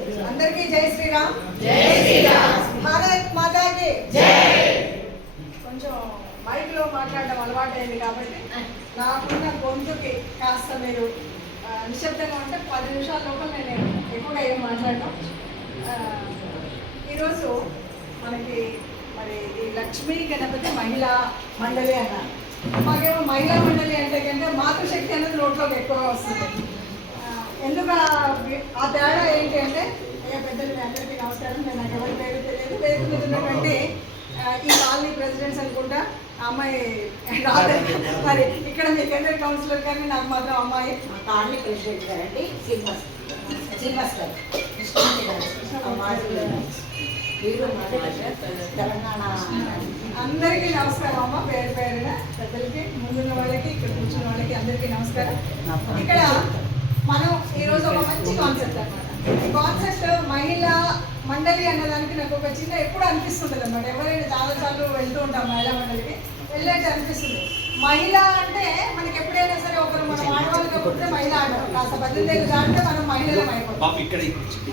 అందరికీ జై శ్రీరామ్. భారత్ మాతాకి. కొంచెం మైక్లో మాట్లాడడం అలవాటైంది కాబట్టి నాకున్న గొంతుకి కాస్త మీరు నిశ్శబ్దంగా ఉంటే పది నిమిషాల లోపల నేను ఎక్కువగా ఏం మాట్లాడడం ఆ, ఈరోజు మనకి మరి ఈ లక్ష్మీ గణపతి మహిళా మండలి అన్నారు మాకేమో మహిళా మండలి అంటే కంటే మాతృశక్తి అనేది నోట్లోకి ఎక్కువగా వస్తుంది. ఎందుకు ఆ- ఆ తేడా ఏంటి అంటే అయ్యా పెద్దలు మీ అందరికీ నమస్కారం నేను నాకు ఎవరి పేరు ఆ, ఈ కాలనీ ప్రెసిడెంట్స్ అనుకుంటా అమ్మాయి మరి ఇక్కడ మీ కేంద్ర కౌన్సిలర్ కానీ నాకు మాత్రం అమ్మాయి. కాలనీ ప్రెసిడెంట్ గారండి శ్రీనివాస్. శ్రీనివాస్ గారు. తెలంగాణ అందరికీ నమస్కారం అమ్మ పేరు పేరున పెద్దలకి ముందున్న వాళ్ళకి ఇక్కడ కూర్చున్న వాళ్ళకి అందరికీ నమస్కారం. ఇక్కడ మనం ఈరోజు ఒక మంచి కాన్సెప్ట్ అన్నమాట. ఈ కాన్సెప్ట్ మహిళా మండలి అన్నదానికి నాకు ఒక చిన్న ఎప్పుడు అనిపిస్తుంటుంది అనమాట ఎవరైనా చాలా సార్లు వెళ్తూ ఉంటాం మహిళా మండలికి వెళ్ళేట్టు అనిపిస్తుంది. మహిళ అంటే మనకి ఎప్పుడైనా సరే ఒకరు మనం ఆడవాళ్ళుగా పుట్టిన మహిళ అంటాం కాస్త పద్దెనిమిది దాటితే మనం మహిళలం అయిపోతాం.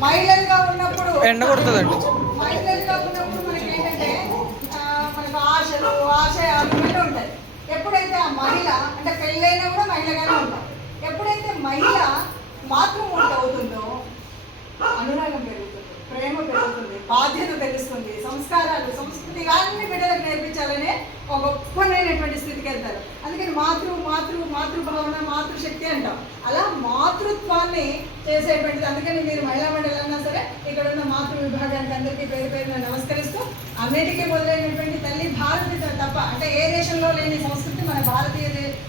మహిళలుగా ఉన్నప్పుడు. మహిళలుగా ఉన్నప్పుడు మనకి ఏంటంటే ఆ, మనకు ఆశలు ఆశయాలు ఇవన్నీ ఉంటాయి. ఎప్పుడైతే ఆ మహిళ అంటే పెళ్ళైనా కూడా మహిళగానే ఉంటాం. ఎప్పుడైతే మహిళ మాతృమూర్తి అవుతుందో అనురాగం పెరుగుతుంది ప్రేమ పెరుగుతుంది బాధ్యత తెలుస్తుంది సంస్కారాలు సంస్కృతి బిడ్డలకు నేర్పించాలనే ఒక గొప్పనైనటువంటి స్థితికి వెళ్తారు. అందుకని మాతృ మాతృ మాతృభావన మాతృశక్తి అంటాం. అలా మాతృత్వాన్ని చేసేటువంటిది. అందుకని మీరు మహిళా మండలి అన్నా సరే ఇక్కడ ఉన్న మాతృ విభాగానికి అందరికీ పేరు పేరున నమస్కరిస్తూ అన్నిటికీ మొదలైనటువంటి తల్లి భారతి తప్ప అంటే ఏ దేశంలో లేని సంస్కృతి మన భారతీయ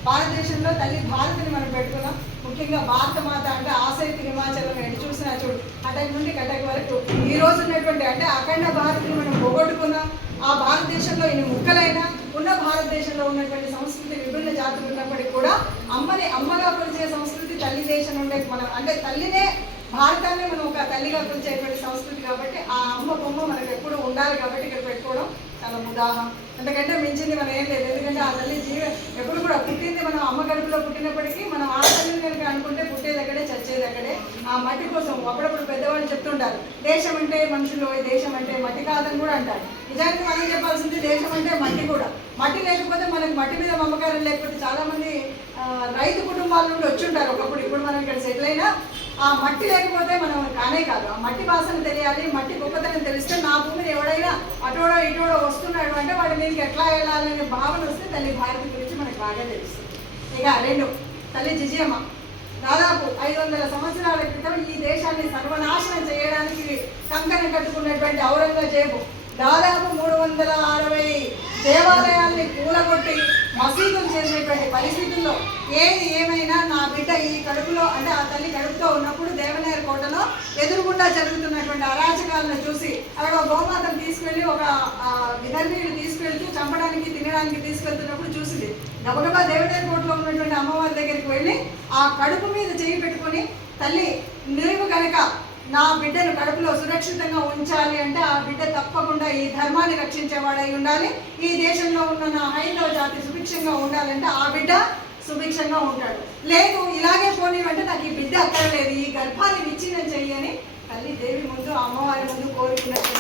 భారతదేశంలో తల్లి భారతిని మనం పెట్టుకున్నాం. ముఖ్యంగా భారత మాత అంటే ఆసక్తి హిమాచలం ఎటు చూసినా చూడు అటక్ నుండి కటక్ వరకు ఈ రోజు ఉన్నటువంటి అంటే అఖండ భారతిని మనం పోగొట్టుకున్నాం. ఆ భారతదేశంలో ఇన్ని ముక్కలైనా ఉన్న భారతదేశంలో ఉన్నటువంటి సంస్కృతి విభిన్న జాతులు ఉన్నప్పటికీ కూడా అమ్మని అమ్మగా పిలిచే సంస్కృతి తల్లి దేశం ఉండే మనం అంటే తల్లినే భారతాన్ని మనం ఒక తల్లిగా పిలిచేటువంటి సంస్కృతి కాబట్టి ఆ అమ్మ బొమ్మ మనకు ఎప్పుడు ఉండాలి కాబట్టి ఇక్కడ పెట్టుకోవడం చాలా ఉదాహరణ అంతకంటే మించింది మనం ఏం లేదు. ఎందుకంటే ఆ తల్లి జీవ ఎప్పుడు కూడా పుట్టింది మనం అమ్మ కడుపులో పుట్టినప్పటికీ మనం ఆ తల్లిని కనుక అనుకుంటే పుట్టేది అక్కడే చచ్చేది అక్కడే ఆ మట్టి కోసం అప్పుడప్పుడు పెద్దవాళ్ళు చెప్తుంటారు. దేశం అంటే మనుషులు దేశం అంటే మట్టి కాదని కూడా అంటారు. నిజానికి మనం చెప్పాల్సింది? దేశం అంటే మట్టి కూడా. మట్టి లేకపోతే మనకి మట్టి మీద మమకారం లేకపోతే చాలా మంది రైతు కుటుంబాల నుండి వచ్చి ఉంటారు. ఒకప్పుడు ఇప్పుడు మనం ఇక్కడ సెటిల్ అయినా ఆ మట్టి లేకపోతే మనం కానే కాదు. ఆ మట్టి వాసన తెలియాలి మట్టి గొప్పతనం తెలిస్తే నా భూమిని ఎవడైనా అటోడో ఇటోడో వస్తున్నాడు అంటే వాడి మీదకి ఎట్లా వెళ్ళాలనే భావన వస్తే తల్లి భారతి గురించి మనకు బాగా తెలుస్తుంది. ఇక రెండు తల్లి జిజియమ్మ. దాదాపు ఐదు వందల సంవత్సరాల క్రితం ఈ దేశాన్ని సర్వనాశనం చేయడానికి కంకణం కట్టుకున్నటువంటి ఔరంగజేబు దాదాపు మూడు వందల అరవై దేవాలయాల్ని కూలగొట్టి మసీదులు చేసేటువంటి పరిస్థితుల్లో ఏది ఏమైనా నా బిడ్డ ఈ కడుపులో అంటే ఆ తల్లి కడుపుతో ఉన్నప్పుడు దేవనేర కోటలో ఎదురుగుండా జరుగుతున్నటువంటి అరాచకాలను చూసి అక్కడ గోమాతను తీసుకెళ్ళి ఒక ఆ, తీసుకెళ్తూ చంపడానికి తినడానికి తీసుకెళ్తున్నప్పుడు చూసింది. గబగబా దేవనేర కోటలో ఉన్నటువంటి అమ్మవారి దగ్గరికి వెళ్ళి ఆ కడుపు మీద చేయి పెట్టుకొని తల్లి నీవు కనుక నా బిడ్డను కడుపులో సురక్షితంగా ఉంచాలి అంటే ఆ బిడ్డ తప్పకుండా ఈ ధర్మాన్ని రక్షించేవాడై ఉండాలి. ఈ దేశంలో ఉన్న నా హైందవ జాతి సుభిక్షంగా ఉండాలంటే ఆ బిడ్డ సుభిక్షంగా ఉంటాడు. లేదు ఇలాగే పోనీ నాకు ఈ బిడ్డ అక్కర్లేదు. ఈ గర్భాన్ని విచ్ఛిన్నం చెయ్యని తల్లి దేవి ముందు అమ్మవారి ముందు కోరుకున్నట్టు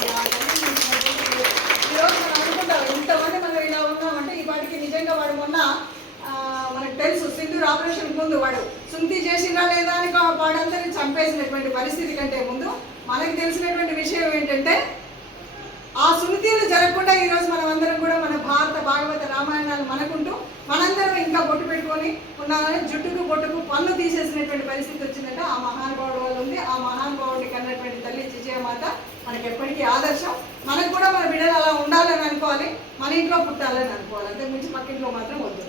ఈరోజు మనం అనుకుంటాం ఇంతమంది మనం ఇలా ఉన్నామంటే ఈ వాటికి నిజంగా వాడు మొన్న మనకు తెలుసు సింధూర్ ఆపరేషన్ ముందు వాడు. సుంతి చేసినా లేదా అని కా- వాడందరిని పరిస్థితి కంటే ముందు మనకు తెలిసినటువంటి విషయం ఏంటంటే ఆ సునితీలు జరగకుండా ఈరోజు మనం అందరం కూడా మన భారత భాగవత రామాయణాలు మనకుంటూ మనందరం ఇంకా బొట్టు పెట్టుకొని ఉన్నామని జుట్టుకు బొట్టుకు పన్ను తీసేసినటువంటి పరిస్థితి వచ్చిందంటే ఆ మహానుభావుడు వల్ల ఉంది. ఆ మహానుభావుడికి అన్నటువంటి తల్లి విజయమాత మనకి ఎప్పటికీ ఆదర్శం. మనకు కూడా మన బిడ్డలు అలా ఉండాలని అనుకోవాలి. మన ఇంట్లో పుట్టాలని అనుకోవాలి. అంతకు మించి పక్కింట్లో మాత్రం వద్దు.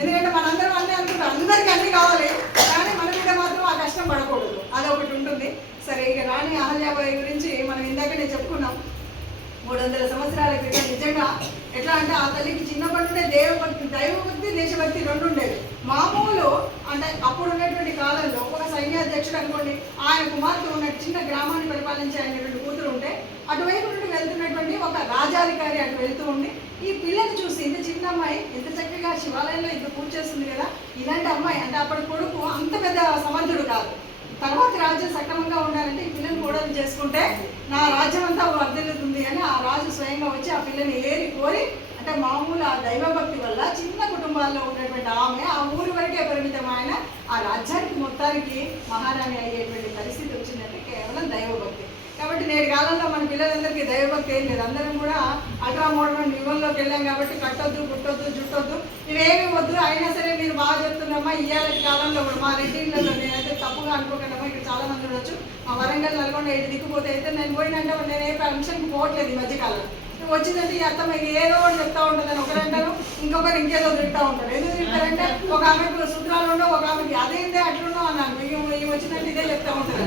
ఎందుకంటే మనందరం అన్నీ అనుకుంటాం. అందరికీ అన్నీ కావాలి. కానీ మన బిడ్డ మాత్రం ఆ కష్టం పడకూడదు అదొకటి ఉంటుంది సరే ఇక రాణి అహల్యాబాయి గురించి మనం ఇందాకనే చెప్పుకున్నాం. మూడు వందల సంవత్సరాల క్రితం నిజంగా ఎట్లా అంటే ఆ తల్లికి చిన్నప్పటి నుండే దేవభక్తి దైవభక్తి దేశభక్తి రెండు ఉండేవి. మామూలు అంటే అప్పుడు ఉన్నటువంటి కాలంలో ఒక సైన్యాధ్యక్షుడు అనుకోండి ఆయన కుమార్తె ఉన్న చిన్న గ్రామాన్ని పరిపాలించే ఆయనటువంటి కూతురు ఉంటే అటువైపు నుండి వెళ్తున్నటువంటి ఒక రాజాధికారి అటు వెళ్తూ ఉండి ఈ పిల్లని చూసి ఇంత చిన్న అమ్మాయి ఎంత చక్కగా శివాలయంలో ఇంత పూజ చేస్తుంది కదా ఇలాంటి అమ్మాయి అంటే అప్పటి కొడుకు అంత పెద్ద సమర్థుడు కాదు. తర్వాత రాజ్యం సక్రమంగా ఉండాలంటే ఈ పిల్ల కోడలు చేసుకుంటే నా రాజ్యం అంతా వర్ధిల్లుతుంది అని ఆ రాజు స్వయంగా వచ్చి ఆ పిల్లని ఏరి కోరి అంటే మామూలు ఆ దైవభక్తి వల్ల చిన్న కుటుంబాల్లో ఉన్నటువంటి ఆమె ఆ ఊరి వరకే పరిమితం ఆయన ఆ రాజ్యానికి మొత్తానికి మహారాణి అయ్యేటువంటి పరిస్థితి కాబట్టి నేటి కాలంలో మన పిల్లలందరికీ దైవభక్తి ఏం లేదు. అందరం కూడా అల్ట్రా మోడర్న్ యుగంలోకి వెళ్ళాం కాబట్టి కట్టొద్దు పుట్టొద్దు జుట్టొద్దు. ఇవేమి వద్దు. అయినా సరే మీరు బాగా చెప్తున్నామ్మా ఇవాళ కాలంలో కూడా మా రెడ్డిళ్ళలో నేనైతే తప్పుగా అనుకోకండమ్మా ఇక్కడ చాలా మంది ఉండొచ్చు. మా వరంగల్ నల్గొండ ఇటు దిక్కుపోతే అయితే నేను పోయినంటే నేను ఏ ఫంక్షన్కి పోవట్లేదు ఈ మధ్యకాలంలో. వచ్చిందంటే ఈ అత్తమ్మ ఏదో ఒకటి చెప్తా ఉంటుందని ఒకరంటారు ఇంకొకరు ఇంకేదో తింటా ఉంటారు ఎందుకు తింటారంటే ఒక ఆమెకు సూత్రాలు ఉండవు ఒక ఆమెకి అదేంటే అట్లుండవు అన్నాను ఈ వచ్చినట్టు ఇదే చెప్తా ఉంటారు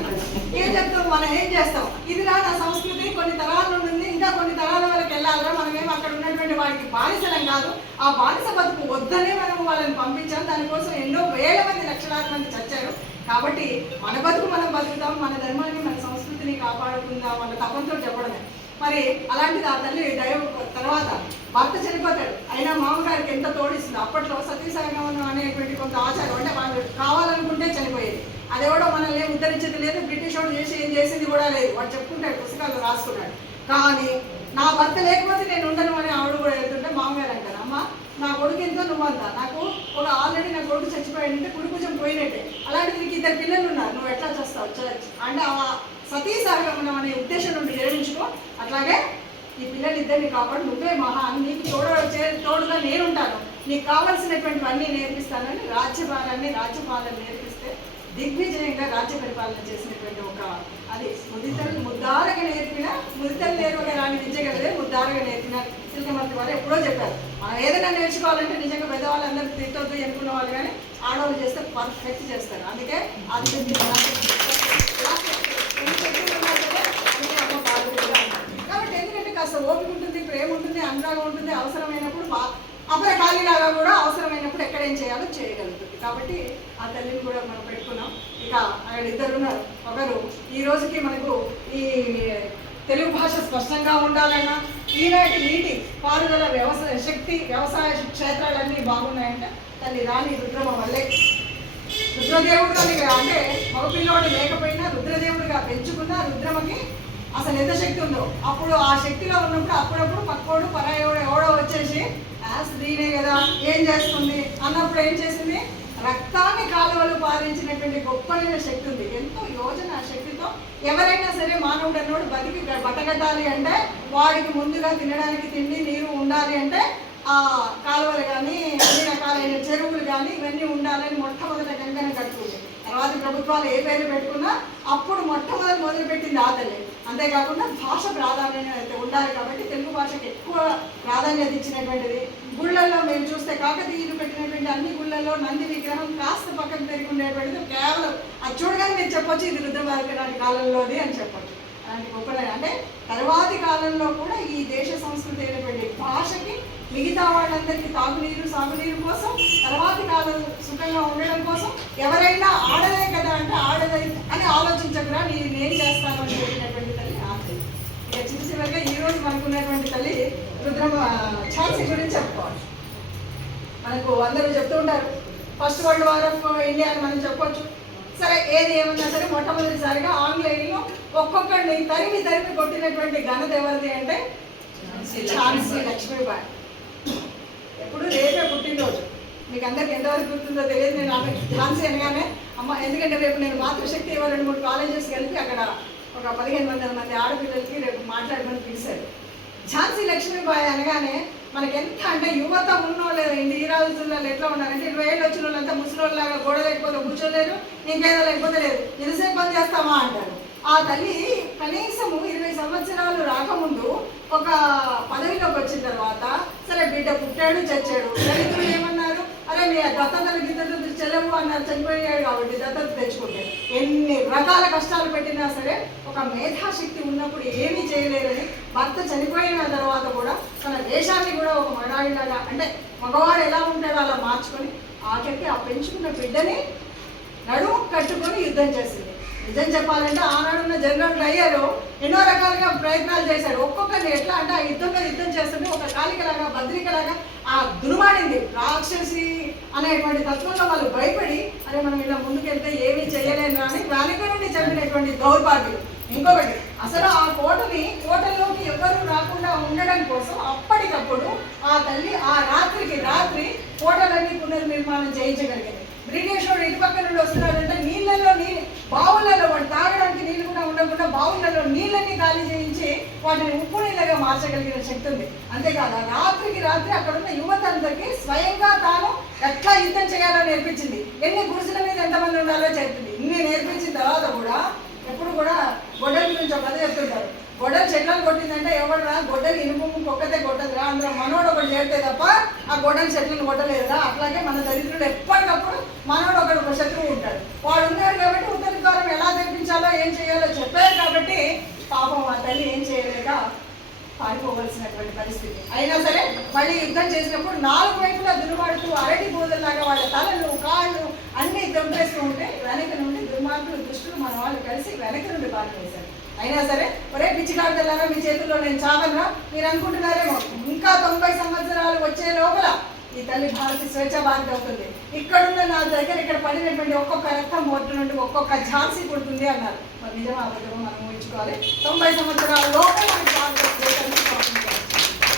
ఏం చెప్తాం మనం ఏం చేస్తాం? ఇది రా నా సంస్కృతి. కొన్ని తరాల నుండి ఉంది ఇంకా కొన్ని తరాల వరకు వెళ్ళాలిరా. మనం ఏం అక్కడ ఉన్నటువంటి వాడికి బానిసలం కాదు. ఆ బానిస బతుకు వద్దనే మనం వాళ్ళని పంపించాం. దానికోసం ఎన్నో వేల మంది లక్షలాది మంది చచ్చారు. కాబట్టి మన బతుకు మనం బతుకుతాం. మన ధర్మాన్ని మన సంస్కృతిని కాపాడుకుందాం అన్న తపంతో చెప్పడమే. మరి అలాంటిది ఆ తల్లి దైవ తర్వాత భర్త చనిపోతాడు. అయినా మామగారికి ఎంత తోడిస్తుంది? అప్పట్లో సతీసాగమనం అనేటువంటి కొంత ఆచారం అంటే వాళ్ళు కావాలనుకుంటే చనిపోయేది. అది కూడా మనల్ని ఉద్ధరించేది లేదు బ్రిటిష్ వాడు చేసి ఏం చేసింది కూడా లేదు. వాడు చెప్పుకుంటాడు పుస్తకాలు రాసుకున్నాడు. కానీ నా భర్త లేకపోతే నేను ఉండను అని ఆవిడ కూడా వెళ్తుంటే మామగారు అంటారు అమ్మ నా కొడుకు ఎంతో నువ్వంతా. నాకు ఒక ఆల్రెడీ నా కొడుకు చచ్చిపోయాడంటే కుడి కొంచెం పోయినట్టే. అలాంటి నీకు ఇద్దరు పిల్లలు ఉన్నారు. నువ్వు ఎట్లా చేస్తావు? చ- అంటే ఆ సతీ సహగమనం అనే ఉద్దేశం నుండి విరమించుకో అట్లాగే ఈ పిల్లలిద్దరిని కాపాడు. నువ్వే మహా. నీకు తోడు తోడుగా నేనుంటాను. నీకు కావలసినటువంటివన్నీ నేర్పిస్తానని రాజ్యభారాన్ని రాజ్యపాలన నేర్పిస్తే దిగ్విజయంగా రాజ్య పరిపాలన చేసినటువంటి ఒక అది ముదితలు ముద్దారగా నేర్పిన ముదితలు నేర్వగా రాని విద్య ముద్దారగా నేర్పిన చిలకమర్తి వారు ఎప్పుడో చెప్పారు. మనం ఏదైనా నేర్చుకోవాలంటే నిజంగా పెద్దవాళ్ళందరూ తిట్టొద్దు అనుకున్న వాళ్ళు కానీ ఆడవాళ్ళు చేస్తే పర్ఫెక్ట్ చేస్తారు. అందుకే అది కాబట్టి ఎందుకంటే కాస్త ఓపిక ఉంటుంది ప్రేమ ఉంటుంది అనురాగం ఉంటుంది అవసరమైనప్పుడు బా ఖాళీలాగా కూడా అవసరమైనప్పుడు ఎక్కడ ఏం చేయాలో చేయగలుగుతుంది. కాబట్టి ఆ తల్లిని కూడా మనం పెట్టుకున్నాం. ఇక అక్కడ ఇద్దరు ఉన్నారు. ఒకరు ఈ రోజుకి మనకు ఈ తెలుగు భాష స్పష్టంగా ఉండాలన్నా ఈనాటి నీటి పారుదల వ్యవసాయ శక్తి వ్యవసాయ క్షేత్రాలన్నీ బాగున్నాయంటే తల్లి రాణి రుద్రమ వల్లే. రుద్రదేవుడుగా నీకు అంటే మగపిల్లోడు లేకపోయినా రుద్రదేవుడిగా పెంచుకున్న రుద్రమకి అసలు ఎంత శక్తి ఉందో. అప్పుడు ఆ శక్తిలో ఉన్నప్పుడు అప్పుడప్పుడు పక్కోడు పరాయోడు ఎవడో వచ్చేసి యాస్ స్త్రీనే కదా ఏం చేస్తుంది? అన్నప్పుడు ఏం చేసింది? రక్తాన్ని కాలువలు పారించినటువంటి గొప్పైన శక్తి ఉంది. ఎంతో యోజన ఆ శక్తితో ఎవరైనా సరే మానవుడు అన్నోడు బతికి బతకట్టాలి అంటే వాడికి ముందుగా తినడానికి తిండి నీరు ఉండాలి అంటే కాలువలు కానీ అన్ని రకాలైన చెరువులు కానీ ఇవన్నీ ఉండాలని మొట్టమొదట గంగన కట్టుకుంది. తర్వాత ప్రభుత్వాలు ఏ పేరు పెట్టుకున్నా అప్పుడు మొట్టమొదటి మొదలుపెట్టింది ఆ అంతేకాకుండా భాష ప్రాధాన్యత అయితే ఉండాలి కాబట్టి తెలుగు భాషకి ఎక్కువ ప్రాధాన్యత ఇచ్చినటువంటిది. గుళ్ళల్లో మేము చూస్తే కాకతీయులు పెట్టినటువంటి అన్ని గుళ్ళల్లో నంది విగ్రహం కాస్త పక్కన పెరుగుండేటువంటిది కేవలం అది చూడగానే మీరు చెప్పొచ్చు ఇది రుద్రమార్గ నాటి కాలంలోది అని చెప్పొచ్చు. అలాంటి గొప్పలే అంటే తర్వాతి కాలంలో కూడా ఈ దేశ సంస్కృతి అయినటువంటి భాషకి మిగతా వాళ్ళందరికీ తాగునీరు సాగునీరు కోసం తర్వాతి కాలం సుఖంగా ఉండడం కోసం ఎవరైనా ఆడదే కదా అంటే ఆడదే అని ఆలోచించకుండా నేను ఏం చేస్తాను అని చెప్పినటువంటి తల్లి ఆ తల్లి ఇక చిన్న చివరిగా మనకు ఉన్నటువంటి తల్లి రుద్రమ ఛాన్సీ గురించి చెప్పుకోవాలి. మనకు అందరూ చెప్తూ ఉంటారు first world war of India అని మనం చెప్పొచ్చు. సరే ఏది ఏమన్నా సరే మొట్టమొదటిసారిగా ఆన్లైన్లో ఒక్కొక్కరిని తరిమి తరిమి కొట్టినటువంటి ఘనత ఎవరిది అంటే ఝాన్సీ లక్ష్మీబాయి. ఎప్పుడు రేపే పుట్టినరోజు. మీకు అందరికి ఎంతవరకు గుర్తుందో తెలియదు నేను ఆమె ఝాన్సీ అనగానే అమ్మ ఎందుకంటే రేపు నేను మాతృశక్తి ఏవో రెండు మూడు కాలేజెస్ కలిపి అక్కడ ఒక పదిహేను వందల మంది ఆడపిల్లలకి రేపు మాట్లాడమని పిలిచారు. ఝాన్సీ లక్ష్మీబాయి అనగానే మనకి ఎంత అంటే యువత ఉన్నోళ్ళు ఈ రోజుల్లో ఎట్లా ఉన్నారంటే ఇరవై ఏళ్ళు వచ్చిన వాళ్ళంతా ముసలోళ్ళలాగా గోడ లేకపోతే కూర్చోలేరు ఇంకేదో లేకపోతే లేదు. ఎంతసేపు పని చేస్తామా అంటారు. ఆ తల్లి కనీసము ఇరవై సంవత్సరాలు రాకముందు ఒక పదవిలోకి వచ్చిన తర్వాత సరే బిడ్డ పుట్టాడు చచ్చాడు. దళితులు ఏమన్నారు అరే మీ దత్తతలు గిత్తతలు చెల్లవు అన్నారు చనిపోయాడు కాబట్టి దత్తత తెచ్చుకుంటే. ఎన్ని రకాల కష్టాలు పెట్టినా సరే ఒక మేధాశక్తి ఉన్నప్పుడు ఏమీ చేయలేరని భర్త చనిపోయిన తర్వాత కూడా తన దేశాన్ని కూడా ఒక మగాడిలాగా అంటే మగవాడు ఎలా ఉంటాడో అలా మార్చుకొని ఆఖరికి ఆ పెంచుకున్న బిడ్డని నడుము కట్టుకొని యుద్ధం చేసింది. నిజం చెప్పాలంటే ఆనాడున్న జనరల్ అయ్యారు ఎన్నో రకాలుగా ప్రయత్నాలు చేశారు ఒక్కొక్కరిని ఎట్లా అంటే ఆ యుద్ధం మీద యుద్ధం చేస్తుంటే ఒక కాలికలాగా భద్రికలాగా ఆ దుర్మాడింది రాక్షసి అనేటువంటి తత్వంలో వాళ్ళు భయపడి అరే మనం ఇలా ముందుకెళ్తే ఏమీ చేయలేను అని వెనక నుండి చంపినటువంటి దౌర్భాగ్యం ఇంకొకటి అసలు ఆ కోటని కోటలోకి ఎవరు రాకుండా ఉండడం కోసం అప్పటికప్పుడు ఆ తల్లి ఆ రాత్రికి రాత్రి కోటలన్నీ పునర్నిర్మాణం చేయించగలిగింది. బ్రిటిష్ వాడు ఇటు పక్క నుండి వస్తున్నాడంటే బావులలో వాడు తాగడానికి నీళ్ళు కూడా ఉండకుండా బావులలో నీళ్ళని ఖాళీ చేయించి వాటిని ఉప్పు నీళ్ళగా మార్చగలిగిన శక్తి ఉంది. అంతేకాదు రాత్రికి రాత్రి అక్కడ ఉన్న యువత అందరికీ స్వయంగా తాను ఎట్లా యుద్ధం చేయాలో నేర్పించింది. ఎన్ని గురుసుల మీద ఎంతమంది ఉండాలో చెప్తుంది ఇన్ని నేర్పించిన తర్వాత కూడా ఎప్పుడు కూడా గొడ్డల గురించి ఒక కథ చెప్తుంటారు. గొడ్డలు చెట్లను కొట్టిందంటే ఎవడు రా గొడ్డలు ఇనుము ముక్కు ఒక్కతే కొట్టదురా అందులో మనోడు ఒకటి చేరితే తప్ప ఆ గొడ్డలు చెట్లను కొట్టలేదురా అట్లాగే మన దరిద్రుడు ఎప్పటికప్పుడు మనోడు ఒకడు ఒక శత్రువు ఉంటాడు. వాడు ఉన్నారు కాబట్టి ద్వారం ఎలా తెప్పించాలో ఏం చేయాలో చెప్పారు కాబట్టి పాపం ఆ తల్లి ఏం చేయలేక పారిపోవలసినటువంటి పరిస్థితి. అయినా సరే మళ్ళీ యుద్ధం చేసినప్పుడు నాలుగు వైపులా దుర్మాడుతూ అరటి బోధల్లాగా వాళ్ళ తలలు కాళ్ళు అన్ని దెబ్బేస్తూ ఉంటే వెనక నుండి దుర్మార్గులు దుష్టులు మన వాళ్ళు కలిసి వెనక నుండి బాగా వేశారు. అయినా సరే ఒరే పిచ్చికాడదల్లారా మీ చేతుల్లో నేను చావనరా? మీరు అనుకుంటున్నారేమో ఇంకా తొంభై సంవత్సరాలు వచ్చే లోపల ఈ తల్లి భారతి స్వేచ్ఛ భారత అవుతుంది. ఇక్కడున్న నా దగ్గర ఇక్కడ పడినటువంటి ఒక్కొక్క రక్తం బొట్టు నుండి ఒక్కొక్క ఝాన్సీ పుడుతుంది అన్నారు. మరి నిజమా అబద్ధమో మనం ఊహించుకోవాలి. తొంభై సంవత్సరాల్లో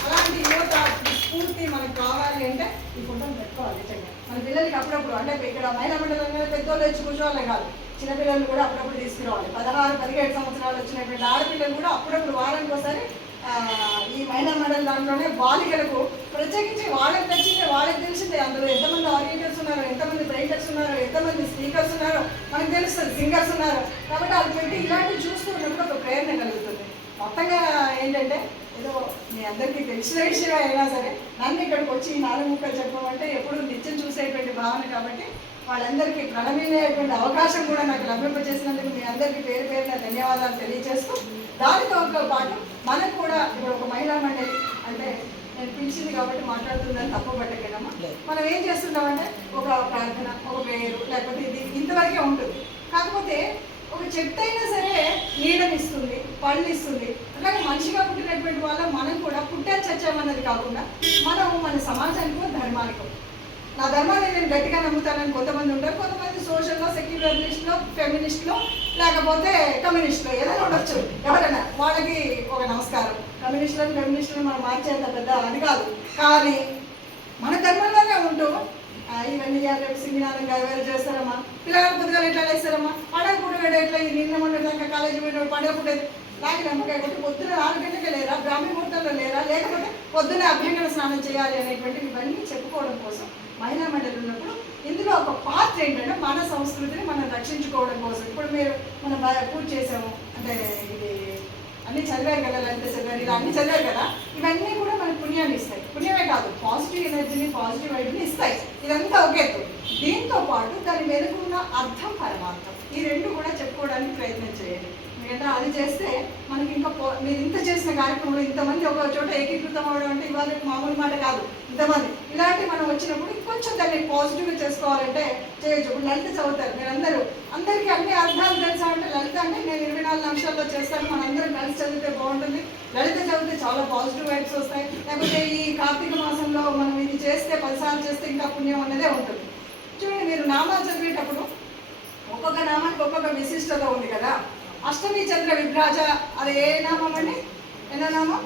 అలాంటి యువత స్ఫూర్తి మనకు కావాలి అంటే ఈ ఫోటోని పెట్టుకోవాలి నిజంగా. మన పిల్లలకి అప్పుడప్పుడు అంటే ఇక్కడ మహిళా మండలం మీద పెద్దోళ్ళు వచ్చి కూర్చోవాలి కాదు. చిన్నపిల్లలు కూడా అప్పుడప్పుడు తీసుకురావాలి. పదహారు పదిహేడు సంవత్సరాలు వచ్చినటువంటి ఆడపిల్లలు కూడా అప్పుడప్పుడు వారానికి ఒకసారి ఈ మైనర్ మండలి దాంట్లోనే బాలికలకు ప్రత్యేకించి వాళ్ళకి నచ్చింది వాళ్ళకి తెలిసిందే. అందులో ఎంతమంది ఆడియేటర్స్ ఉన్నారు ఎంతమంది బ్రైటర్స్ ఉన్నారు ఎంతమంది స్పీకర్స్ ఉన్నారు మనకు తెలుస్తుంది సింగర్స్ ఉన్నారు. కాబట్టి వాళ్ళు పెట్టి ఇలాంటివి చూస్తూ ఉన్నప్పుడు ఒక ప్రేరణ కలుగుతుంది. మొత్తంగా ఏంటంటే ఏదో మీ అందరికీ తెలిసిన విషయం అయినా సరే నన్ను ఇక్కడికి వచ్చి ఈ నాలుగు ముక్కలు చెప్పమంటే ఎప్పుడు నిత్యం చూసేటువంటి భావన కాబట్టి వాళ్ళందరికీ ప్రణమీనేటువంటి అవకాశం కూడా నాకు లభింపజేసినందుకు మీ అందరికీ పేరు పేరున ధన్యవాదాలు తెలియజేస్తూ దానితో పాటు మనకు కూడా ఇప్పుడు ఒక మహిళా మండలి అంటే నేను పిలిచింది కాబట్టి మాట్లాడుతుందని తప్పబట్టకేనమ్మా. మనం ఏం చేస్తున్నామంటే ఒక ప్రార్థన ఒక పేరు లేకపోతే ఇది ఇంతవరకే ఉంటుంది. కాకపోతే ఒక చెట్టు అయినా సరే నీడనిస్తుంది పళ్ళు ఇస్తుంది అలాగే మనిషిగా పుట్టినటువంటి వాళ్ళం మనం కూడా పుట్టే చచ్చామన్నది కాకుండా మనం మన సమాజానికో ధర్మానికో. నా ధర్మాన్ని నేను గట్టిగా నమ్ముతానని కొంతమంది ఉంటారు. కొంతమంది సోషల్లో సెక్యులరిస్ట్లో ఫెమినిస్ట్లో లేకపోతే కమ్యూనిస్ట్లో ఏదైనా ఉండొచ్చు. ఎవరైనా వాళ్ళకి ఒక నమస్కారం. కమ్యూనిస్టులను కమ్యూనిస్టులను మనం మార్చేంత పెద్ద అది కాదు. కానీ మన ధర్మంలోనే ఉంటూ ఇవన్నీ రేపు సింగినాథం గారు వేరు చేస్తారమ్మా. పిల్లలు పొద్దుగా ఎట్లా వేస్తారమ్మా పండగ పూట ఎట్లా ఈ నిన్న ఉండేదాకా కాలేజీ పోయిన పండగ పుట్టేది లాగి నమ్మకాయ కొట్టి పొద్దున నాలుగు గంటలకి లేరా? బ్రాహ్మీ ముహూర్తంలో లేరా? లేకపోతే పొద్దున అభ్యంగన స్నానం చేయాలి అనేటువంటివి ఇవన్నీ చెప్పుకోవడం కోసం మహిళా మండలి ఉన్నప్పుడు ఇందులో ఒక పాత్ర ఏంటంటే మన సంస్కృతిని మనం రక్షించుకోవడం కోసం. ఇప్పుడు మీరు మనం పూజ చేసాము అంటే ఇది అన్ని చదివారు కదా లలిత చదివారు ఇలా అన్ని చదివారు కదా ఇవన్నీ కూడా మనకు పుణ్యాన్ని ఇస్తాయి. పుణ్యమే కాదు పాజిటివ్ ఎనర్జీని పాజిటివ్ వైబ్ని ఇస్తాయి. ఇదంతా ఒకే దీంతో పాటు దాని వెనుకున్న అర్థం పరమార్థం. ఈ రెండు కూడా చెప్పుకోవడానికి ప్రయత్నం చేయండి. ఎందుకంటే అది చేస్తే మనకి ఇంకా మీరు ఇంత చేసిన కార్యక్రమంలో ఇంతమంది ఒక చోట ఏకీకృతం అవ్వడం అంటే ఇవాళ మామూలు మాట కాదు. ఇంతమంది. ఇలాంటి మనం వచ్చినప్పుడు ఇంకొంచెం దాన్ని పాజిటివ్గా చేసుకోవాలంటే చేయొచ్చు. ఇప్పుడు లలిత చదువుతారు. మీరందరూ. అందరికీ అన్ని అర్థాలు తెలుసా అంటే లలిత అంటే నేను ఇరవై నాలుగు నిమిషాల్లో చేస్తాను. మనందరం కలిసి చదివితే బాగుంటుంది. లలిత చదివితే చాలా పాజిటివ్ వైబ్స్ వస్తాయి. లేకపోతే ఈ కార్తీక మాసంలో మనం ఇది చేస్తే పదిసార్లు చేస్తే ఇంకా పుణ్యం అనేదే ఉంటుంది. చూడండి మీరు నామాలు చదివేటప్పుడు ఒక్కొక్క నామానికి ఒక్కొక్క విశిష్టత ఉంది కదా. అష్టమి చంద్ర విభ్రాజ అది ఏ నామం అండి? ఎన్నో నామం?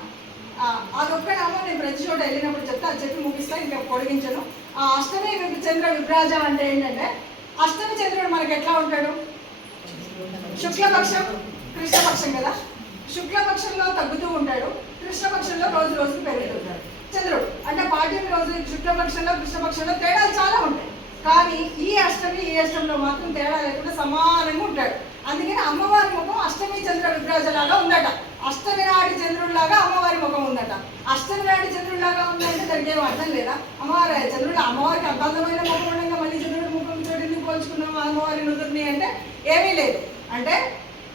అదొక్క నామం నేను ప్రతి చోట వెళ్ళినప్పుడు చెప్తా అది చెప్పి ముగిస్తా ఇంకా పొడిగించను. ఆ అష్టమి చంద్ర విభ్రాజ అంటే ఏంటంటే అష్టమి చంద్రుడు మనకి ఎట్లా ఉంటాడు? శుక్లపక్షం కృష్ణపక్షం కదా? శుక్లపక్షంలో తగ్గుతూ ఉంటాడు కృష్ణపక్షంలో రోజు రోజుకు పెరుగుతుంటాడు చంద్రుడు అంటే పాఠ్యం రోజు శుక్లపక్షంలో కృష్ణపక్షంలో తేడాలు చాలా ఉంటాయి. కానీ ఈ అష్టమి ఈ అష్టంలో మాత్రం తేడా లేకుండా సమానంగా ఉంటాడు. అందుకని అమ్మవారి ముఖం అష్టమి చంద్ర విగ్రహజలాగా ఉందట. అష్టమి నాటి చంద్రుడిలాగా అమ్మవారి ముఖం ఉందట. అష్టమి నాటి చంద్రుడిలాగా ఉందంటే దానికి ఏం అర్థం లేదా? అమ్మవారి చంద్రుడు అమ్మవారికి అర్థమైన ముఖం ఉండగా మళ్ళీ చంద్రుడి ముఖం చోటిని పోల్చుకున్నాం అమ్మవారి నుదుర్ని అంటే ఏమీ లేదు. అంటే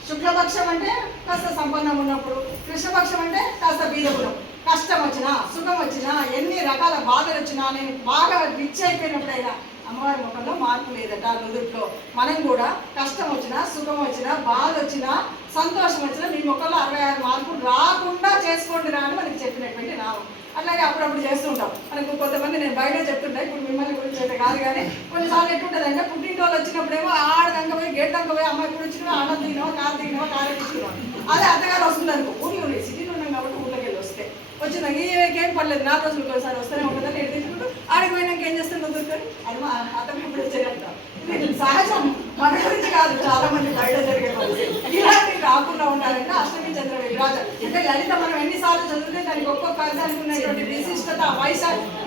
శుక్లపక్షం అంటే కాస్త సంపన్నం ఉన్నప్పుడు కృష్ణపక్షం అంటే కాస్త బీదపురం కష్టం వచ్చినా సుఖం వచ్చినా ఎన్ని రకాల బాధలు వచ్చినా నేను బాగా రిచ్ అయిపోయినప్పుడైనా అమ్మవారి ముఖంలో మార్పు లేదట నుదుట్లో. మనం కూడా కష్టం వచ్చినా సుఖం వచ్చినా బాధ వచ్చినా సంతోషం వచ్చినా మీ ముఖంలో అరవై ఆరు మార్పులు రాకుండా చేసుకోండి రా అని మనకి చెప్పినటువంటి నామం. అట్లాగే అప్పుడప్పుడు చేస్తుంటాం మనకు కొంతమంది నేను బయట చెప్తుంటా ఇప్పుడు మిమ్మల్ని గురించి అయితే కాదు కానీ కొన్నిసార్లు ఎట్లుంటుంది అంటే పుట్టింటి వాళ్ళు వచ్చినప్పుడేమో ఆడదంక పోయి గేట్ దంక పోయి అమ్మాయి ఇప్పుడు వచ్చినా ఆడ దిగినావా కారు దిగినావా కారు ఇచ్చినావా అదే అత్తగారు వస్తుంది అనుకో ఊళ్ళో సిటీలో ఉన్నాం కాబట్టి ఊళ్ళోకి వెళ్ళి వస్తే. వచ్చిందా ఏం పర్లేదు నాలుగు రోజులు ఒకసారి వస్తూనే ఉంటుందని నేను తీసుకుంటూ ఆడికి పోయినాక ఏం చేస్తాను వదులుకొని అది మా అతను ఇప్పుడు వచ్చేటంట ఇది సహజం మన గురించి కాదు చాలా మంది బయట జరిగే ఇలాంటివి రాకుండా ఉండాలంటే అష్టమి చంద్ర విరాజ అంటే లలిత మనం ఎన్నిసార్లు చదివితే దానికి ఒక్కొక్క అర్థానికి ఉన్నటువంటి విశిష్టత వయసు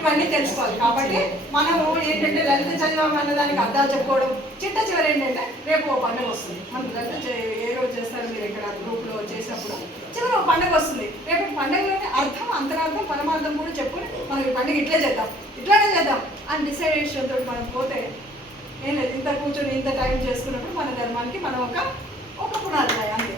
ఇవన్నీ తెలుసుకోవాలి. కాబట్టి మనము ఏంటంటే లలిత చదివామన్న దానికి అర్థాలు చెప్పుకోవడం. చిట్ట చివరి ఏంటంటే రేపు ఓ పండుగ వస్తుంది. మనం లలిత చే- ఏ రోజు చేస్తారు మీరు ఇక్కడ గ్రూప్లో చేసినప్పుడు? చివరి ఒక పండుగ వస్తుంది. రేపు పండుగలోనే అర్థం అంతరార్థం పరమార్థం కూడా చెప్పుకొని మనం ఈ పండుగ ఇట్లే చేద్దాం. ఇట్లానే చేద్దాం అని డిసైడ్ తోటి మనం పోతే ఏం లేదు. ఇంత కూర్చొని ఇంత టైం చేసుకున్నప్పుడు మన ధర్మానికి మనం ఒక ఒక పునాది అంతే.